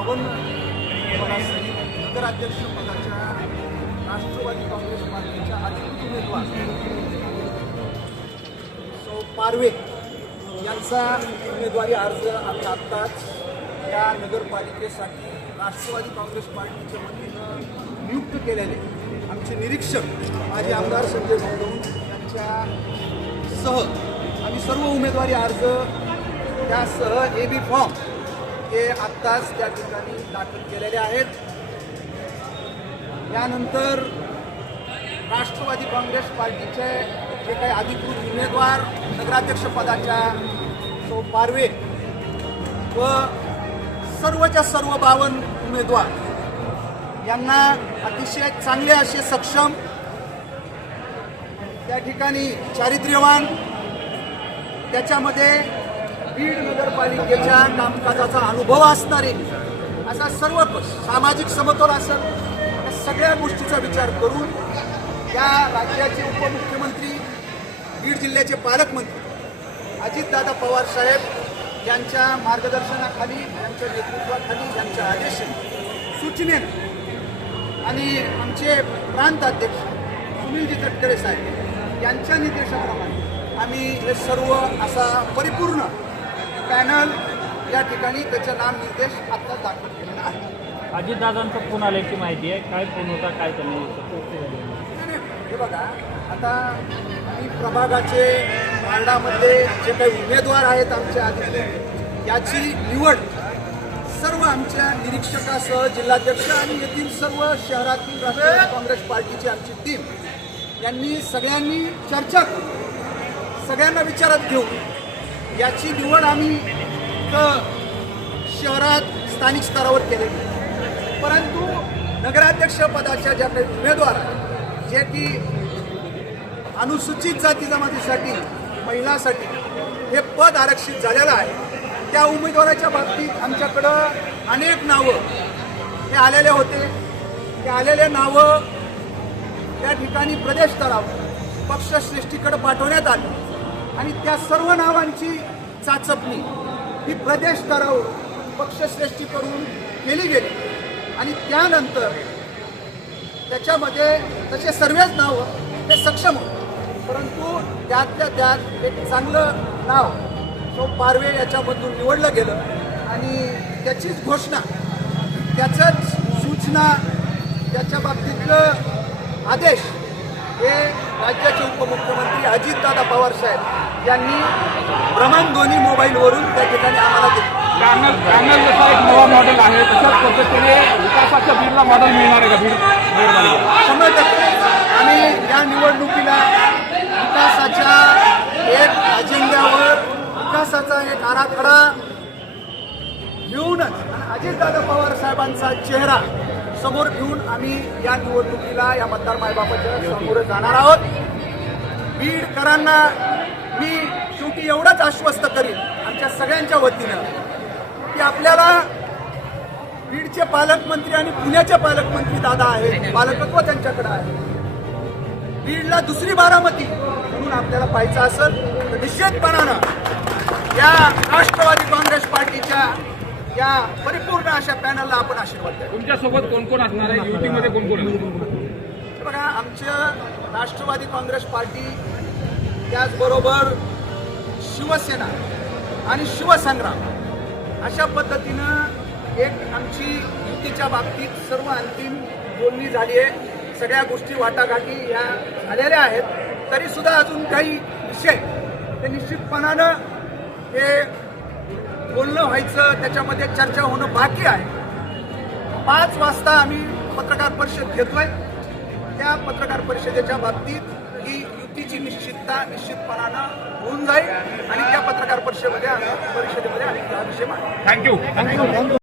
बावन्न पदासहित नगराध्यक्ष पदाच्या राष्ट्रवादी काँग्रेस पार्टीच्या अधिकृत उमेदवार सौ पारवे यांचा उमेदवारी अर्ज आम्ही आत्ताच या नगरपालिकेसाठी राष्ट्रवादी काँग्रेस पार्टीच्या वतीनं नियुक्त केल्याने आमचे निरीक्षक माजी आमदार संजय भाऊन यांच्या सह आम्ही सर्व उमेदवारी अर्ज त्यासह ए बी फॉर्म हे आत्ताच त्या ठिकाणी दाखल केलेले आहेत. यानंतर राष्ट्रवादी काँग्रेस पार्टीचे जे काही अधिकृत उमेदवार नगराध्यक्षपदाच्या सो तो पारवे व सर्वच्या सर्व बावन उमेदवार यांना अतिशय चांगले असे सक्षम त्या ठिकाणी चारित्र्यवान त्याच्यामध्ये बीड नगरपालिकेच्या कामकाजाचा अनुभव असणारे असा सर्व सामाजिक समतोल असेल या सगळ्या गोष्टीचा विचार करून या राज्याचे उपमुख्यमंत्री बीड जिल्ह्याचे पालकमंत्री अजितदादा पवार साहेब यांच्या मार्गदर्शनाखाली यांच्या नेतृत्वाखाली यांच्या आदेशाने सूचनेने आणि आमचे प्रांत अध्यक्ष सुनीलजी तटकरे साहेब यांच्या निर्देशाप्रमाणे आम्ही हे सर्व असा परिपूर्ण पॅनल. या ठिकाणी त्याचे नाम निर्देश आता दाखल केलेला आहे. अजितदादांचा फोन आल्याची माहिती आहे. काय फोन होता काय त्यांनी हे बघा आता आम्ही प्रभागाचे मांडामध्ये जे काही उमेदवार आहेत आमच्या आधी याची निवड सर्व आमच्या निरीक्षकासह जिल्हाध्यक्ष आणि येथील सर्व शहरातील राष्ट्रवादी काँग्रेस पार्टीची आमची टीम यांनी सगळ्यांनी चर्चा करून सगळ्यांना विचारात घेऊन याची निवड आम्ही शहरात स्थानिक स्तरावर केलेली परंतु नगराध्यक्षपदाच्या ज्या काही उमेदवार जे की अनुसूचित जाती जमातीसाठी महिलांसाठी हे पद आरक्षित झालेलं आहे त्या उमेदवाराच्या बाबतीत आमच्याकडं अनेक नावं हे आलेले होते. ते आलेले नावं त्या ठिकाणी प्रदेश स्तरावर पक्षश्रेष्ठीकडे पाठवण्यात आली. आणि त्या सर्व नावांची चाचपणी ही प्रदेश स्तरावर पक्षश्रेष्ठीकडून केली गेली. आणि त्यानंतर त्याच्यामध्ये तसे सर्वच नावं ते सक्षम होते. परंतु त्यातल्या त्यात एक चांगलं नाव सो पारवे याच्यामधून निवडलं गेलं. आणि त्याचीच घोषणा त्याचंच सूचना त्याच्या बाबतीतलं आदेश हे राज्याचे उपमुख्यमंत्री अजितदादा पवार साहेब यांनी भ्रमणध्वनी मोबाईलवरून त्या ठिकाणी आम्हाला दिले. जसा एक नवा मॉडेल आहे तशाच पद्धतीने विकासाच्या बीडला मॉडेल मिळणार आहे का? बीड नगरपालिका शंभर टक्के. आम्ही या निवडणुकीला विकासाच्या एक अजेंड्यावर विकासाचा एक आराखडा घेऊनच अजितदादा पवार साहेबांचा चेहरा समोर घेऊन आम्ही या निवडणुकीला या मतदार मायबापाच्या समोर जाणार आहोत. बीडकरांना मी शेवटी एवढंच आश्वस्त करीन आमच्या सगळ्यांच्या वतीनं की आपल्याला बीडचे पालकमंत्री आणि पुण्याचे पालकमंत्री दादा आहेत पालकत्व त्यांच्याकडे आहे. बीडला दुसरी बारामती म्हणून आपल्याला पाहायचं असेल तर निश्चितपणानं या राष्ट्रवादी काँग्रेस पार्टीच्या या परिपूर्ण अशा पॅनलला आपण आशीर्वाद द्या तुमच्यासोबत कोण कोण असणार आहे? युतीमध्ये कोण कोण बघा आमचं राष्ट्रवादी काँग्रेस पार्टी त्याचबरोबर शिवसेना आणि शिवसंग्राम अशा पद्धतीनं एक आमची युतीच्या बाबतीत सर्व अंतिम बोलणी झाली आहे. सगळ्या गोष्टी वाटाघाटी या झालेल्या आहेत. तरी सुद्धा अजून काही विषय ते निश्चितपणानं हे बोलणं व्हायचं त्याच्यामध्ये चर्चा होणं बाकी आहे. पाच वाजता आम्ही पत्रकार परिषद घेतोय. त्या पत्रकार परिषदेच्या बाबतीत ही युतीची निश्चितता निश्चितपणानं होऊन जाईल आणि त्या पत्रकार परिषदेमध्ये आम्ही परिषदेमध्ये आम्ही हा विषय मांडू. थँक्यू